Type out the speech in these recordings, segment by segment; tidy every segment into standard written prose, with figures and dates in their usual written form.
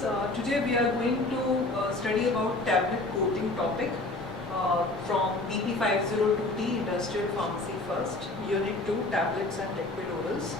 Today we are going to study about tablet coating topic from BP 502T Industrial Pharmacy First, Unit 2 Tablets and Liquid Orals.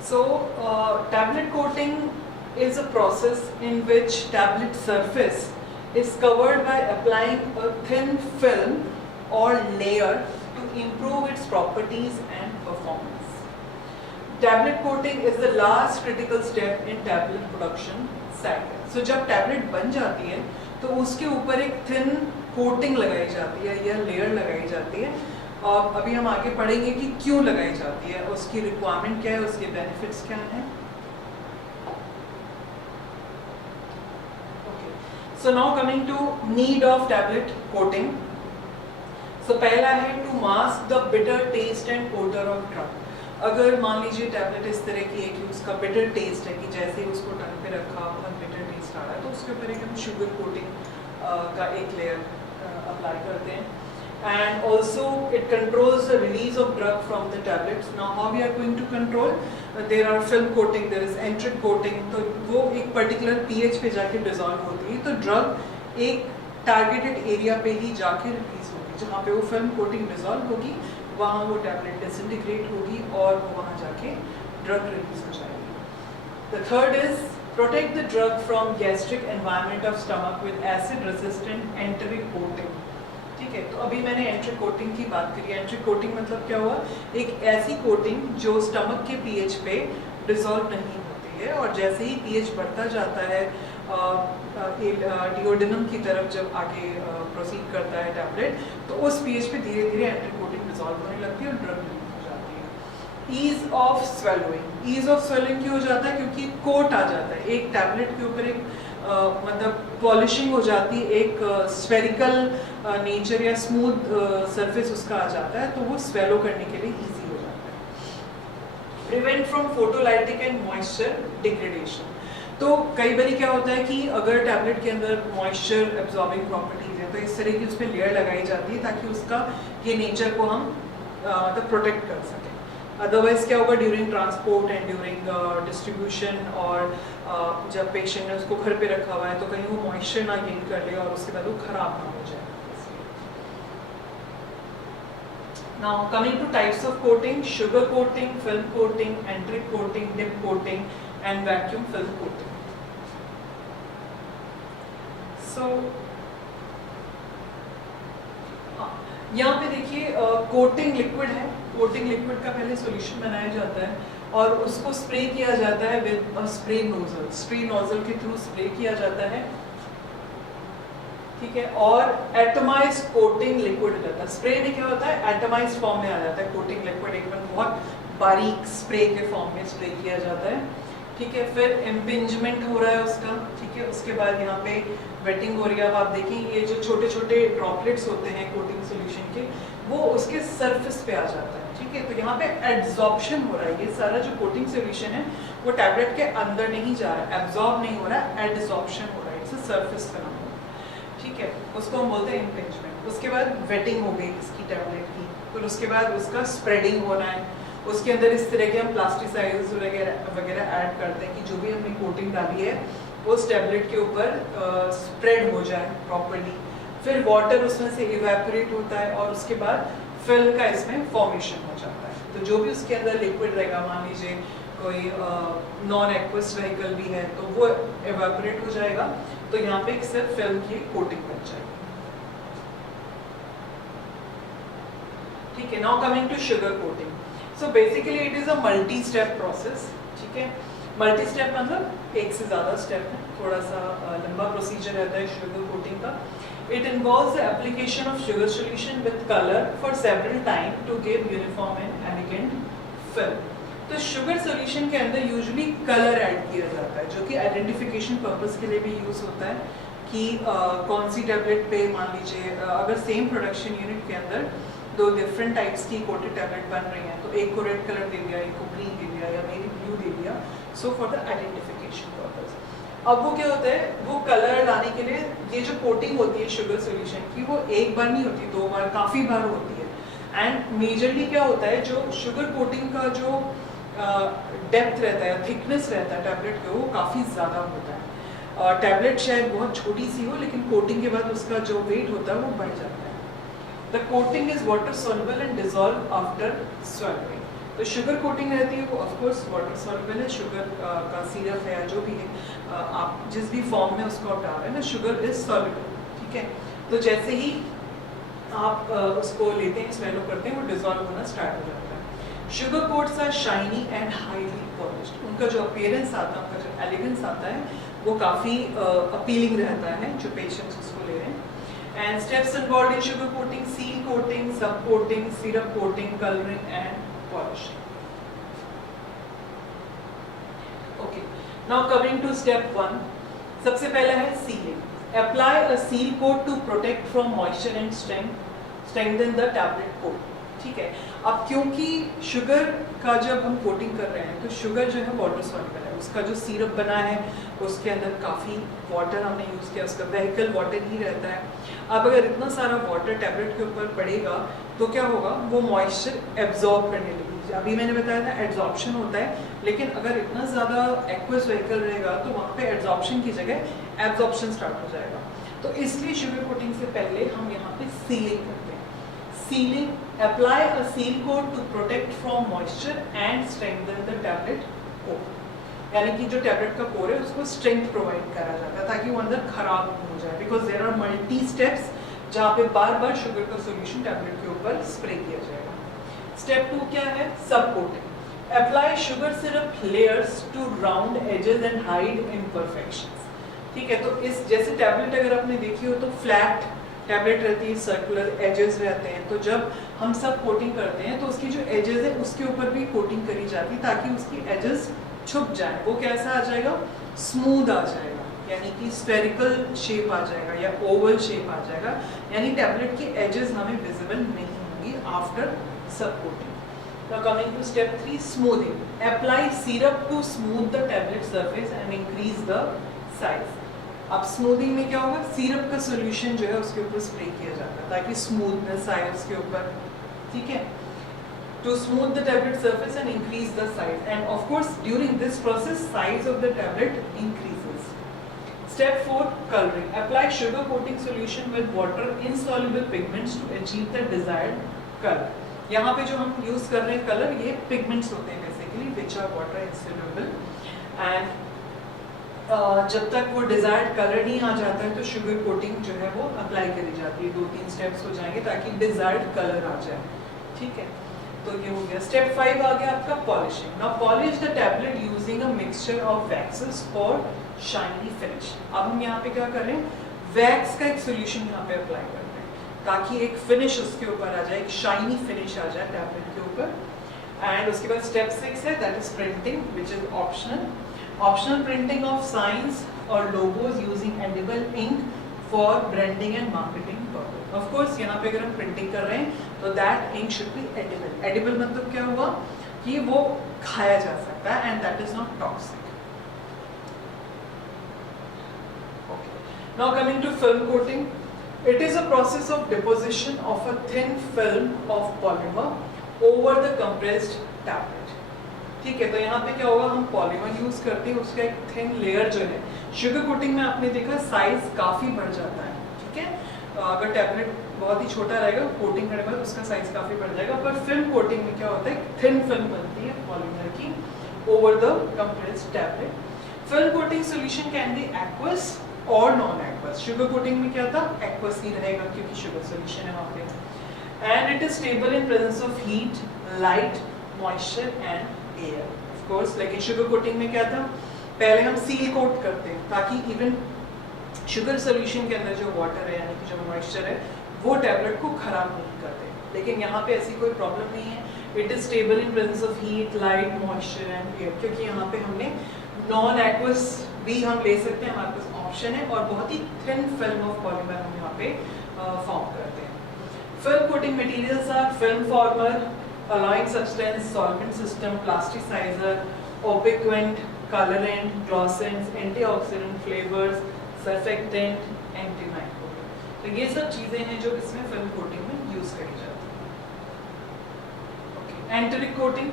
So, tablet coating is a process in which tablet surface is covered by applying a thin film or layer to improve its properties and performance. Tablet coating is the last critical step in tablet production cycle. So जब tablet बन जाती है तो उसके ऊपर एक thin coating लगाई जाती है या layer लगाई जाती है और अभी हम आगे पढ़ेंगे कि क्यों लगाई जाती है, उसकी requirement क्या है, उसके benefits क्या हैं. Okay. So now coming to need of tablet coating. So पहला है to mask the bitter taste and odor of drug. अगर मान लीजिए टैबलेट इस तरह की है कि उसका बिटर टेस्ट है कि जैसे ही उसको टंग पे रखा बहुत बिटर टेस्ट आ रहा है तो उसके ऊपर एक हम शुगर कोटिंग का एक लेयर अप्लाई करते हैं. And also it controls the release of drug from the tablets. Now how we are going to control, there are film coating, there is enteric coating. तो वो एक पर्टिकुलर पीएच पे जाके dissolve होती है तो ड्रग एक टारगेटेड एरिया पे ही जाके रिलीज होगी. जहाँ पे वो फिल्म कोटिंग डिजॉल्व होगी वहाँ वो टैबलेट डिसइंटीग्रेट होगी और वो वहाँ जाके ड्रग रिलीज हो जाएगी. The third is protect the drug from gastric environment of stomach with acid resistant enteric coating. ठीक है, तो अभी मैंने एंट्रिक कोटिंग की बात करी. एंट्रिक कोटिंग मतलब क्या हुआ, एक ऐसी कोटिंग जो स्टमक के पीएच पे डिसॉल्व नहीं होती है और जैसे ही पीएच बढ़ता जाता है डिओडेनम की तरफ जब आगे प्रोसीड करता है टैबलेट तो उस पीएच पे धीरे धीरे एंट्रिक कोटिंग डिसॉल्व होने लगती है और ड्रग रिलीज हो जाती है. Ease of swallowing. Ease of swallowing क्यों हो जाता है, क्योंकि कोट आ जाता है एक टैबलेट के ऊपर, एक मतलब पॉलिशिंग हो जाती है, एक स्फेरिकल नेचर या स्मूथ सरफेस उसका आ जाता है तो वो स्वेलो करने के लिए ईजी हो जाता है. Prevent from photolytic and moisture degradation. तो कई बार क्या होता है कि अगर टैबलेट के अंदर मॉइस्चर एब्जॉर्बिंग प्रॉपर्टीज है तो इस तरह की उस पर लेयर लगाई जाती है ताकि उसका ये नेचर को हम मतलब प्रोटेक्ट कर सकें. अदरवाइज क्या होगा, during transport and during distribution और जब पेशेंट ने उसको घर पे रखा हुआ है तो कहीं वो मॉइस्चर ना गेन कर ले और उसके बाद वो खराब ना हो जाए. Now coming to types of coating: sugar coating, film coating, enteric coating, dip coating and vacuum film coating. So यहाँ पे देखिए कोटिंग लिक्विड है. कोटिंग लिक्विड का पहले सॉल्यूशन बनाया जाता है और उसको स्प्रे किया जाता है with spray nozzle. Spray nozzle के थ्रू स्प्रे किया जाता है, ठीक है, और एटमाइज्ड कोटिंग लिक्विड हो जाता है. स्प्रे में क्या होता है, एटमाइज्ड फॉर्म में आ जाता है कोटिंग लिक्विड, एकदम बहुत बारीक स्प्रे के फॉर्म में स्प्रे किया जाता है. ठीक है, फिर इम्पिंजमेंट हो रहा है उसका. ठीक है, उसके बाद यहाँ पे वेटिंग हो रही है. अब आप देखें ये जो छोटे छोटे ड्रॉपलेट्स होते हैं कोटिंग सॉल्यूशन के वो उसके सरफेस पे आ जाता है. ठीक है, तो यहाँ पे एड्सॉर्प्शन हो रहा है. ये सारा जो कोटिंग सॉल्यूशन है वो टैबलेट के अंदर नहीं जा रहा है, एब्जॉर्ब नहीं हो रहा है, एड्सॉर्प्शन हो रहा है. It's a surface phenomenon. ठीक है, उसको हम बोलते हैं इम्पिंजमेंट. उसके बाद वेटिंग हो गई इसकी टैबलेट की, फिर उसके बाद उसका स्प्रेडिंग होना है. उसके अंदर इस तरह के हम प्लास्टिसाइड्स वगैरह ऐड करते हैं कि जो भी हमने कोटिंग डाली है उस टैबलेट के ऊपर स्प्रेड हो जाए प्रॉपर्ली. फिर वाटर उसमें से इवेपोरेट होता है और उसके बाद फिल्म का इसमें फॉर्मेशन हो जाता है. तो जो भी उसके अंदर लिक्विड रहेगा, मान लीजिए कोई नॉन एक्वस वेहिकल भी है तो वो इवेपोरेट हो जाएगा तो यहाँ पे सिर्फ फिल्म की कोटिंग बन जाएगी. ठीक है, now coming to sugar coating. So basically it is a multi step process. ठीक है, मल्टी स्टेप मतलब एक से ज़्यादा स्टेप है, थोड़ा सा लंबा प्रोसीजर रहता है शुगर कोटिंग का. It involves the application of sugar solution with color for several time to give uniform and elegant film. तो शुगर सॉल्यूशन के अंदर यूजुअली कलर ऐड किया जाता है जो कि आइडेंटिफिकेशन पर्पस के लिए भी यूज़ होता है कि कौन सी टैबलेट पे, मान लीजिए अगर सेम प्रोडक्शन यूनिट के अंदर दो डिफरेंट टाइप्स की कोटेड टैबलेट बन रही हैं तो एक को रेड कलर दे दिया, एक को ग्रीन दे दिया या मेरी ब्लू दे दिया, so for the identification purpose. अब वो क्या होता है, वो कलर लाने के लिए ये जो कोटिंग होती है शुगर सॉल्यूशन की वो एक बार नहीं होती, दो बार, काफ़ी बार होती है. एंड मेजरली क्या होता है, जो शुगर कोटिंग का जो डेप्थ रहता है, थिकनेस रहता है टैबलेट के, वो काफ़ी ज़्यादा होता है। टैबलेट शायद बहुत छोटी सी हो, लेकिन कोटिंग के बाद उसका जो वेट होता है वो बढ़ जाता है। The coating is water soluble and dissolve after swelling. तो शुगर कोटिंग रहती है वो ऑफकोर्स वाटर सॉल्युबल है, शुगर का सिरप है या जो भी है, आप जिस भी फॉर्म में उसको आप डाल रहे हैं ना, शुगर इज सॉल्युबल, ठीक है। तो जैसे ही आप उसको लेते हैं, स्वेलो करते हैं, वो डिजॉल्व होना स्टार्ट हो जाता है। Sugar coats are shiny and highly polished. उनका जो अपीयरेंस आता है, उनका जो एलिगेंस आता है, वो काफ़ी अपीलिंग रहता है जो पेशेंट्स उसको ले रहे हैं। And steps involved in sugar coating: seal coating, sub coating, syrup coating, colouring and polishing. Okay, now coming to step 1, सबसे पहला है sealing. Apply a seal coat to protect from moisture and strengthen the tablet coat, ठीक है। अब क्योंकि sugar का जब हम कोटिंग कर रहे हैं तो शुगर जो है वाटर सॉल्युबल है, उसका जो सिरप बना है उसके अंदर काफ़ी वाटर हमने यूज़ किया, उसका वेहिकल वाटर ही रहता है। अब अगर इतना सारा वाटर टैबलेट के ऊपर पड़ेगा तो क्या होगा, वो मॉइस्चर एब्जॉर्ब करने लगेगी। अभी मैंने बताया था एब्जॉर्प्शन होता है, लेकिन अगर इतना ज़्यादा एक्वस वेहिकल रहेगा तो वहाँ पे एब्जॉर्प्शन की जगह एब्जॉर्प्शन स्टार्ट हो जाएगा। तो इसलिए शुगर कोटिंग से पहले हम यहाँ पे सीलिंग करते हैं। Sealing: apply a seal coat to protect from moisture and strengthen the tablet core. यानी कि जो टैबलेट का कोर है उसको स्ट्रेंथ प्रोवाइड करा जाता है ताकि वो अंदर खराब नहीं हो जाए, because there are multi steps जहाँ पे बार बार शुगर का सोल्यूशन टैबलेट के ऊपर स्प्रे किया जाएगा। स्टेप 2 क्या है? Subcoating. Apply sugar syrup layers to round edges and hide imperfections, ठीक है। तो इस जैसे टैबलेट अगर आपने देखी हो तो फ्लैट टैबलेट रहती है, सर्कुलर एजेस रहते हैं, तो जब हम सब कोटिंग करते हैं तो उसकी जो एजेस है उसके ऊपर भी कोटिंग करी जाती है ताकि उसकी एजेस छुप जाए। वो कैसा आ जाएगा? स्मूथ आ जाएगा, यानी कि स्फेरिकल शेप आ जाएगा या ओवल शेप आ जाएगा, यानी टैबलेट की एजेस हमें विजिबल नहीं होंगी आफ्टर सब coating. Now coming to step 3, smoothing. Apply syrup to smooth the tablet surface and increase the size. अब स्मूथिंग में क्या होगा? सिरप का सोल्यूशन जो है उसके ऊपर स्प्रे किया जाता है ताकि स्मूथनेस आए उसके ऊपर, ठीक है। To smooth the tablet surface and increase the size, and of course during this process size of the tablet increases. Step 4, coloring. Apply sugar coating solution with water insoluble pigments to achieve the desired color. यहाँ पे जो हम use कर रहे हैं colour, ये pigments होते हैं basically which are water insoluble, and जब तक वो डिजायर्ड कलर नहीं आ जाता है तो शुगर कोटिंग जो है वो अप्लाई करी जाती है। 2-3 स्टेप्स हो जाएंगे ताकि डिजायर्ड कलर आ जाए, ठीक है। तो ये हो गया। स्टेप 5 आ गया आपका polishing. Now polish the tablet using a mixture of waxes for shiny finish. अब हम यहाँ पे क्या कर रहे हैं? वैक्स का एक सोल्यूशन यहाँ पे अप्लाई कर रहे हैं ताकि एक फिनिश उसके ऊपर आ जाए, एक शाइनी फिनिश आ जाए टैबलेट के ऊपर। एंड उसके बाद स्टेप 6 है, that is printing, which is optional. Optional printing of signs और logos using edible ink for branding and marketing purpose. Of course यहाँ पे अगर हम प्रिंटिंग कर रहे हैं तो that ink should be edible. Edible मतलब क्या हुआ कि वो खाया जा सकता है, and that is not toxic. Now coming to film coating, it is a process of deposition of a thin film of polymer over the compressed tablet. ठीक है, तो यहाँ पे क्या होगा, हम पॉलीमर यूज करते हैं, उसका एक थिन लेयर जो है, शुगर कोटिंग में आपने देखा साइज काफी बढ़ जाता है, ठीक है। अगर टैबलेट बहुत ही छोटा रहेगा, कोटिंग करने के बाद उसका साइज काफी बढ़ जाएगा, पर फिल्म कोटिंग में क्या होता है, थिन फिल्म बनती है पॉलीमर की over the compressed tablet. Film coating solution can be aqueous और नॉन एक्वस। शुगर कोटिंग में क्या था, एक्वस ही रहेगा क्योंकि शुगर सोल्यूशन है वहाँ पे। And it is stable in presence of heat, light, moisture and air. Of course, लेकिन शुगर कोटिंग में क्या था, पहले हम सील कोट करते हैं ताकि इवन शुगर सोल्यूशन के अंदर जो वाटर है यानी कि जो मॉइस्चर है वो टैबलेट को खराब नहीं करते। लेकिन यहाँ पे ऐसी कोई प्रॉब्लम नहीं है। It is stable in presence of heat, light, moisture and air, क्योंकि यहाँ पे हमने नॉन एक्वस भी हम ले सकते हैं, हमारे पास ऑप्शन है, और बहुत ही थिन फिल्म ऑफ पॉलीमर हम यहाँ पे फॉर्म करते हैं। Film coating materials are film former, allaying substance, solvent system, plasticiser, opaquant, colourant, glossants, antioxidant, flavours, surfactant, antimicrobial. तो ये सब चीजें हैं जो इसमें फिल्म कोटिंग में यूज करी जाती है। Enteric coating.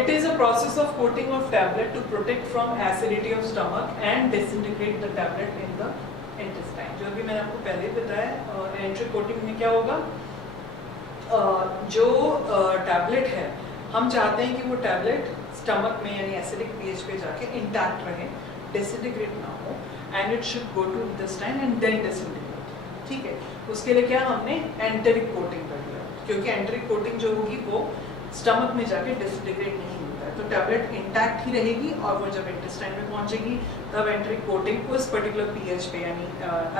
It is a process of coating of tablet to protect from acidity of stomach and disintegrate the tablet in the intestine. जो भी मैंने आपको पहले बताया, एंट्रिक कोटिंग में क्या होगा, जो टैबलेट है हम चाहते हैं कि वो टैबलेट स्टमक में यानी एसिडिक पीएच पे जाके इंटैक्ट रहे, डिसइंटीग्रेट ना हो, and it should go to intestine and then disintegrate. ठीक है, उसके लिए क्या हमने एंटेरिक कोटिंग कर दिया, क्योंकि एंटेरिक कोटिंग जो होगी वो स्टमक में जाके डिसइंटीग्रेट नहीं होता है, तो टैबलेट इंटैक्ट ही रहेगी और वो जब इंटेस्टाइन में पहुंचेगी तब एंटेरिक कोटिंग उस पर्टिकुलर पीएच पे यानी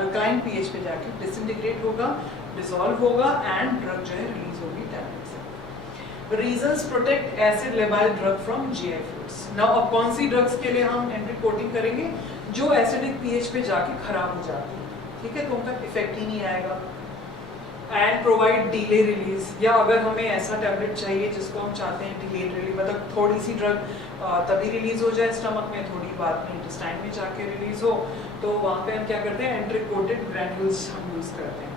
अल्कालाइन पीएच पे जाके डिसइंटीग्रेट होगा, डिसॉल्व होगा एंड ड्रग जो है रिलीज होगी टैबलेट से. Reasons protect acid labile drug from GI fluids. Now अब कौन सी ड्रग्स के लिए हम एंटेरिक कोटिंग करेंगे, जो एसिडिक पीएच पे जाके खराब हो जाती है, ठीक है, तो उनका इफेक्ट ही नहीं आएगा. एंड प्रोवाइड डिले रिलीज, या अगर हमें ऐसा टैबलेट चाहिए जिसको हम चाहते हैं डिले रिलीज, मतलब थोड़ी सी ड्रग तभी रिलीज हो जाए स्टमक में, थोड़ी बाद में इंटेस्टाइन में जाके रिलीज हो, तो वहाँ पे हम क्या करते हैं, एंटेरिक कोटेड ग्रैन्यूल्स हम यूज़ करते हैं.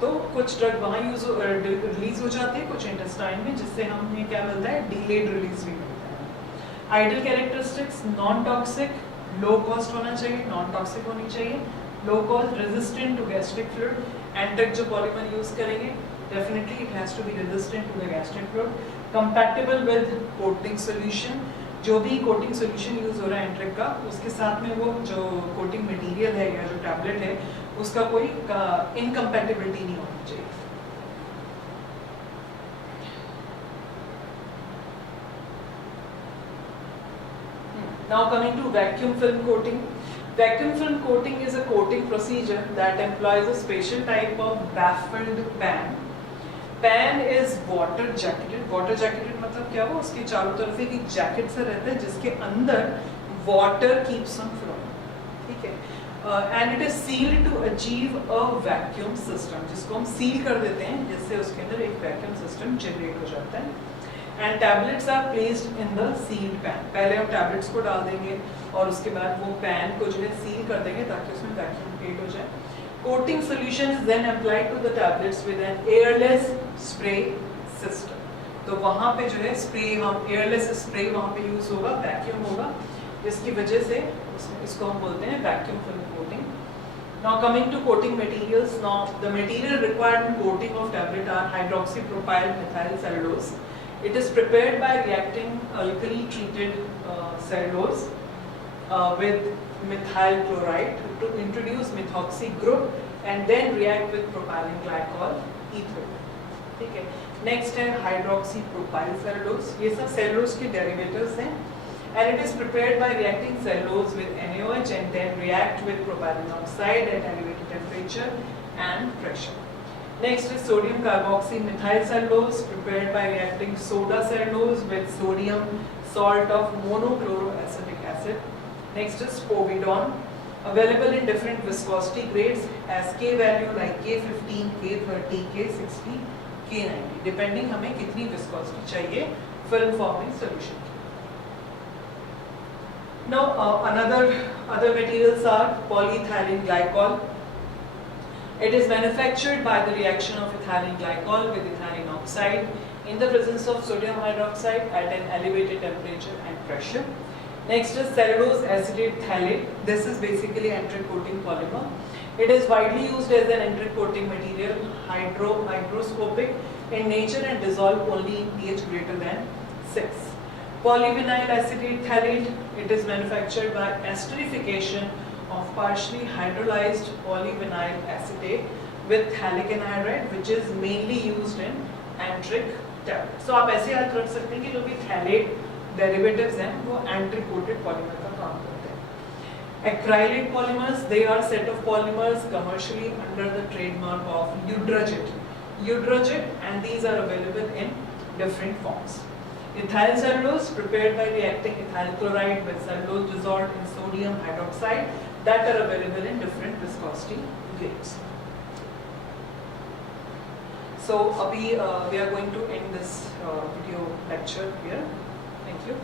तो कुछ ड्रग वहाँ रिलीज हो जाती है, कुछ इंटेस्टाइन में, जिससे हमें क्या मिलता है, डिलेड रिलीज भी मिलता है. Ideal characteristics, non toxic, low cost होना चाहिए, नॉन टॉक्सिक होनी चाहिए, low cost, resistant to gastric fluid. Enteric जो पॉलीमर यूज करेंगे definitely it has to be resistant to the gastric fluid. Compatible with coating solution, जो भी coating solution use हो रहा है एंटेक का, उसके साथ में वो जो कोटिंग मटेरियल है या जो टैबलेट है उसका कोई इनकम्पैटिबिलिटी नहीं होनी चाहिए. Now coming to vacuum film coating. Vacuum film coating is a coating procedure that employs a special type of baffled pan. Pan is water jacketed. Water jacketed मतलब क्या हुआ, उसके चारों तरफ एक जैकेट सा रहता है जिसके अंदर water keeps on flowing. ठीक है, and it is sealed to achieve a vacuum system, जिसको हम seal कर देते हैं जिससे उसके अंदर एक vacuum system generate हो जाता है. And tablets are placed in the sealed pan. पहले हम tablets को डाल देंगे और उसके बाद वो pan को जो है seal कर देंगे ताकि उसमें vacuum create हो जाए. Coating solution is then applied to the tablets with an airless spray system. तो वहाँ पे जो है spray, हम airless spray वहाँ पे use होगा, vacuum होगा, जिसकी वजह से इसको हम बोलते हैं vacuum film coating. Now coming to coating materials. Now the material required in coating of tablet are hydroxypropyl methyl cellulose. It is prepared by reacting alkali treated cellulose with methyl chloride to introduce methoxy group and then react with propylene glycol ether. ठीक है, next है hydroxypropyl cellulose. ये सब cellulose के derivatives हैं and it is prepared by reacting cellulose with NaOH and then react with propylene oxide at elevated temperature and pressure. Next is sodium carboxymethyl cellulose prepared by reacting soda cellulose with sodium salt of monochloroacetic acid. Next is povidone, available in different viscosity grades as K value like K15, K30, K60, K90, depending हमें कितनी viscosity चाहिए film forming solution. Now other materials are polyethylene glycol. It is manufactured by the reaction of ethylene glycol with ethylene oxide in the presence of sodium hydroxide at an elevated temperature and pressure. Next is cellulose acetate phthalate. This is basically enteric coating polymer. It is widely used as an enteric coating material, hygroscopic in nature and dissolve only in pH greater than 6. Polyvinyl acetate phthalate. It is manufactured by esterification of partially hydrolyzed polyvinyl acetate with phthalic anhydride, which is mainly used in enteric tablets. So आप ऐसे याद रख सकते हैं कि जो भी phthalate derivatives हैं वो enteric coated polymer का काम करते हैं. Acrylate polymers, they are set of polymers commercially under the trademark of Eudragit. And these are available in different forms. Ethyl cellulose prepared by reacting ethyl chloride with cellulose dissolved in sodium hydroxide that are available in different viscosity grades. So we are going to end this video lecture here. Thank you.